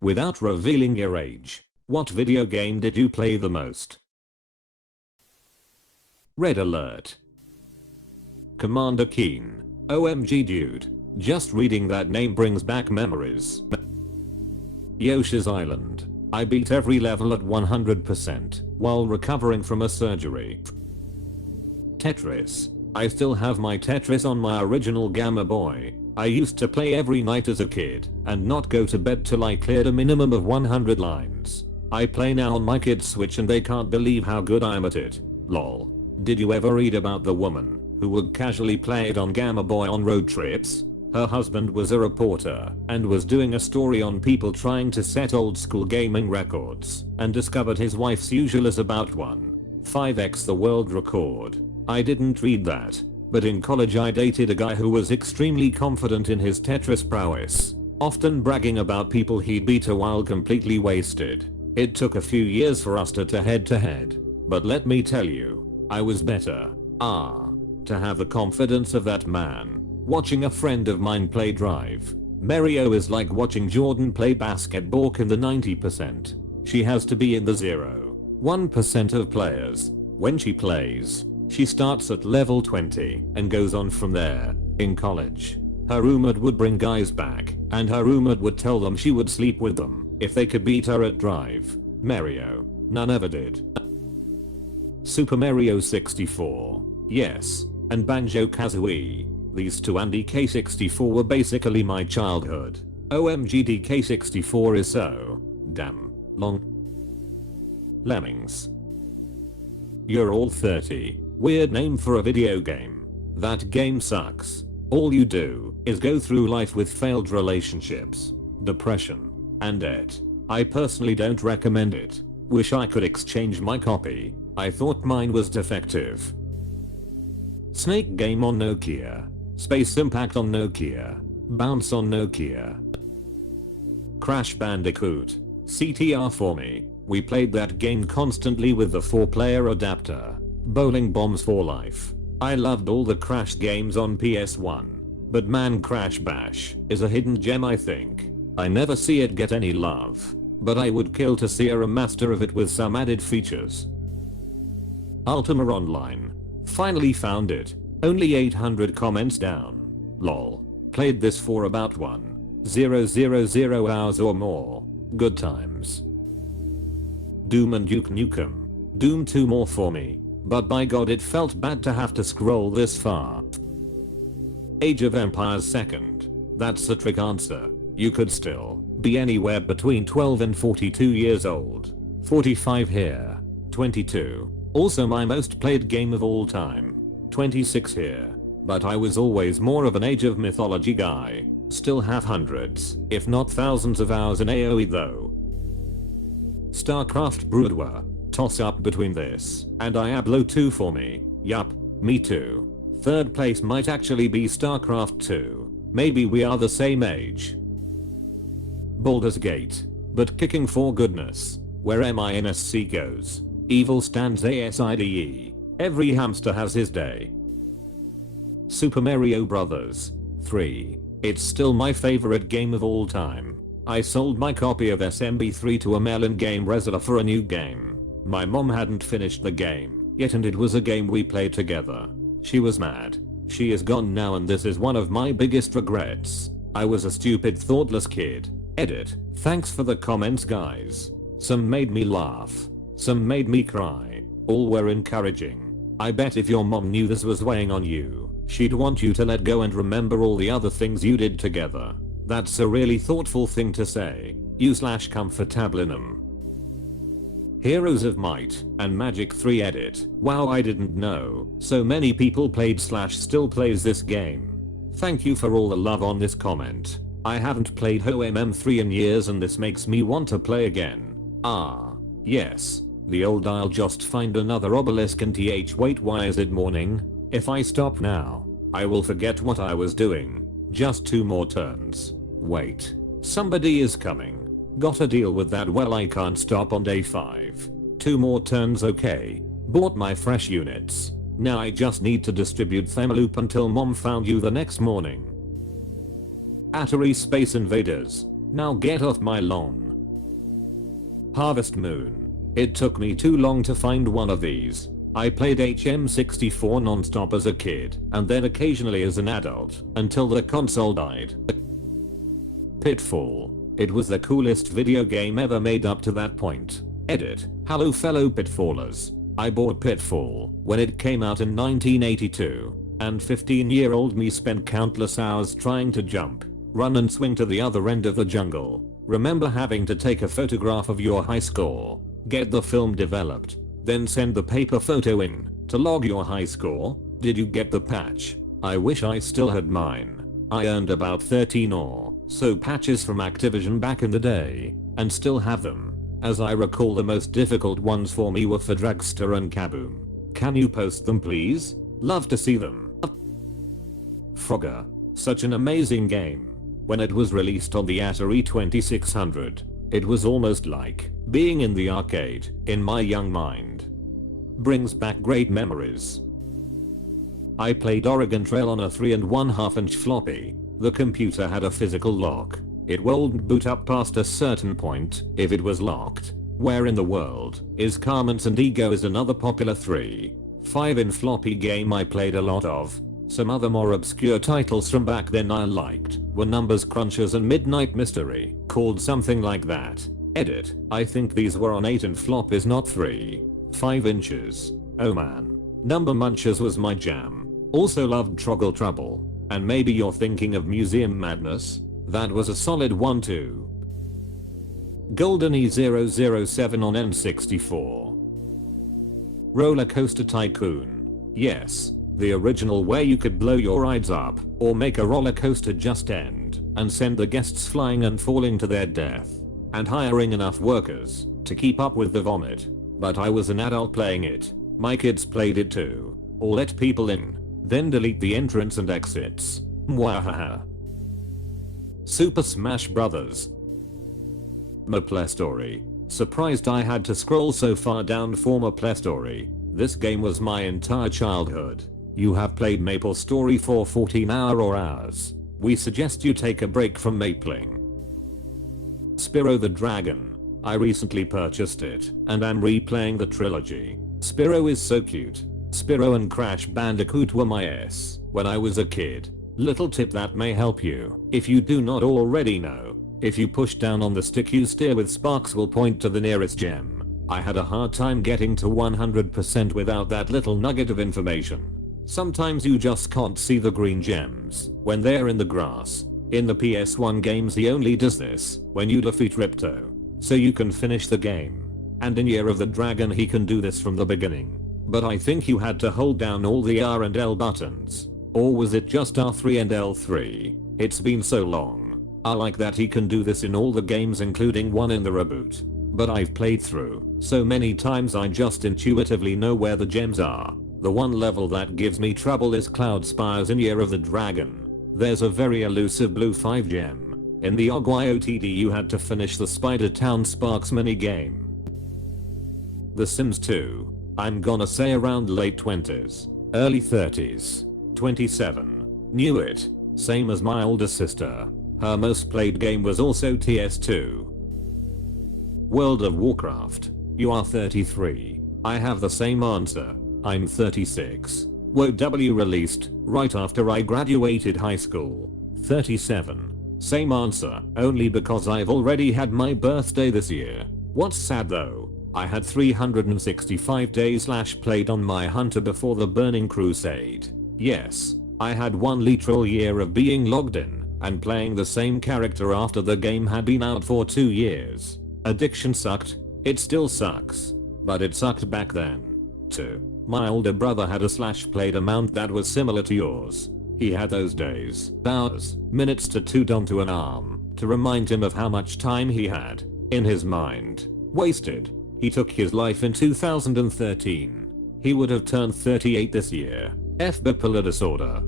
Without revealing your age, what video game did you play the most? Red alert. Commander Keen. OMG dude. Just reading that name brings back memories. Yoshi's Island. I beat every level at 100% while recovering from a surgery. Tetris. I still have my Tetris on my original Gamma Boy. I used to play every night as a kid and not go to bed till I cleared a minimum of 100 lines. I play now on my kid's Switch and they can't believe how good I'm at it. Lol. Did you ever read about the woman who would casually play it on Gamma Boy on road trips? Her husband was a reporter and was doing a story on people trying to set old school gaming records and discovered his wife's usual is about 1.5x the world record. I didn't read that, but in college I dated a guy who was extremely confident in his Tetris prowess, often bragging about people he beat while completely wasted. It took a few years for us to head to head, but let me tell you, I was better. To have the confidence of that man. Watching a friend of mine play Drive Mario is like watching Jordan play basketball in the 90%. She has to be in the 0.1% of players. When she plays, she starts at level 20 and goes on from there. In college, her roommate would bring guys back and her roommate would tell them she would sleep with them if they could beat her at Drive Mario. None ever did. Super Mario 64. Yes. And Banjo-Kazooie. These two and DK64 were basically my childhood. OMG DK64 is so damn long. Lemmings. You're all 30. Weird name for a video game. That game sucks. All you do is go through life with failed relationships, depression, and debt. I personally don't recommend it. Wish I could exchange my copy. I thought mine was defective. Snake Game on Nokia. Space Impact on Nokia. Bounce on Nokia. Crash Bandicoot. CTR for me. We played that game constantly with the 4-player adapter. Bowling Bombs for life. I loved all the Crash games on PS1. But man, Crash Bash is a hidden gem I think. I never see it get any love. But I would kill to see a remaster of it with some added features. Ultima Online. Finally found it. Only 800 comments down. Lol. Played this for about 1,000 hours or more. Good times. Doom and Duke Nukem. Doom 2 more for me. But by god it felt bad to have to scroll this far. Age of Empires 2nd. That's the trick answer. You could still be anywhere between 12 and 42 years old. 45 here. 22. Also my most played game of all time. 26 here. But I was always more of an Age of Mythology guy. Still have hundreds, if not thousands of hours in AoE though. StarCraft Brood War. Toss up between this and Diablo 2 for me. Yup, me too. Third place might actually be StarCraft 2. Maybe we are the same age. Baldur's Gate. But kicking for goodness. Where MINSC goes. Evil stands ASIDE. Every hamster has his day. Super Mario Bros. 3. It's still my favorite game of all time. I sold my copy of SMB3 to a mail-in game reseller for a new game. My mom hadn't finished the game yet and it was a game we played together. She was mad. She is gone now and this is one of my biggest regrets. I was a stupid thoughtless kid. Edit. Thanks for the comments guys. Some made me laugh. Some made me cry. All were encouraging. I bet if your mom knew this was weighing on you, she'd want you to let go and remember all the other things you did together. That's a really thoughtful thing to say. You/comfortablinum. Heroes of Might and Magic 3 edit. Wow, I didn't know so many people played/still plays this game. Thank you for all the love on this comment. I haven't played HOMM3 in years and this makes me want to play again. Yes. The old I'll just find another obelisk and wait, why is it morning? If I stop now, I will forget what I was doing. Just 2 more turns. Wait. Somebody is coming. Gotta deal with that, well I can't stop on day 5. 2 more turns, okay. Bought my fresh units. Now I just need to distribute Themaloop until mom found you the next morning. Atari Space Invaders. Now get off my lawn. Harvest Moon. It took me too long to find one of these. I played HM64 non-stop as a kid, and then occasionally as an adult, until the console died. Pitfall. It was the coolest video game ever made up to that point. Edit. Hello fellow Pitfallers. I bought Pitfall when it came out in 1982, and 15-year-old me spent countless hours trying to jump, run and swing to the other end of the jungle. Remember having to take a photograph of your high score, get the film developed, then send the paper photo in to log your high score? Did you get the patch? I wish I still had mine. I earned about 13 or so patches from Activision back in the day, and still have them. As I recall, the most difficult ones for me were for Dragster and Kaboom. Can you post them please? Love to see them. Frogger. Such an amazing game. When it was released on the Atari 2600, it was almost like being in the arcade in my young mind. Brings back great memories. I played Oregon Trail on a 3.5 inch floppy. The computer had a physical lock. It wouldn't boot up past a certain point if it was locked. Where in the world is Carmen's and Ego is another popular 3.5 in floppy game I played a lot of. Some other more obscure titles from back then I liked were Numbers Crunchers and Midnight Mystery, called something like that. Edit. I think these were on 8 in floppies, not 3.5 inches. Oh man. Number Munchers was my jam. Also loved Troggle Trouble. And maybe you're thinking of Museum Madness? That was a solid one too. Golden E007 on N64. Roller Coaster Tycoon. Yes. The original, where you could blow your rides up, or make a roller coaster just end, and send the guests flying and falling to their death, and hiring enough workers to keep up with the vomit. But I was an adult playing it. My kids played it too. Or let people in, then delete the entrance and exits. Mwahaha. Super Smash Bros. Play Story. Surprised I had to scroll so far down for Play Story. This game was my entire childhood. You have played Maple Story for 14 hours. We suggest you take a break from mapling. Spyro the Dragon. I recently purchased it, and I'm replaying the trilogy. Spyro is so cute. Spyro and Crash Bandicoot were my S when I was a kid. Little tip that may help you, if you do not already know. If you push down on the stick you steer with, sparks will point to the nearest gem. I had a hard time getting to 100% without that little nugget of information. Sometimes you just can't see the green gems when they're in the grass. In the PS1 games he only does this when you defeat Ripto, so you can finish the game. And in Year of the Dragon he can do this from the beginning. But I think you had to hold down all the R and L buttons. Or was it just R3 and L3? It's been so long. I like that he can do this in all the games, including one in the reboot. But I've played through so many times I just intuitively know where the gems are. The one level that gives me trouble is Cloud Spires in Year of the Dragon. There's a very elusive blue 5 gem. In the OGWI you had to finish the Spider Town Sparks minigame. The Sims 2. I'm gonna say around late 20s, early 30s. 27. Knew it. Same as my older sister. Her most played game was also TS2. World of Warcraft. You are 33. I have the same answer. I'm 36. WoW released right after I graduated high school. 37. Same answer, only because I've already had my birthday this year. What's sad though, I had 365 days played on my Hunter before the Burning Crusade. Yes, I had one literal year of being logged in and playing the same character after the game had been out for 2 years. Addiction sucked. It still sucks. But it sucked back then. too. My older brother had a played amount that was similar to yours. He had those days, hours, minutes tattooed onto an arm to remind him of how much time he had, in his mind, wasted. He took his life in 2013. He would have turned 38 this year. Bipolar disorder.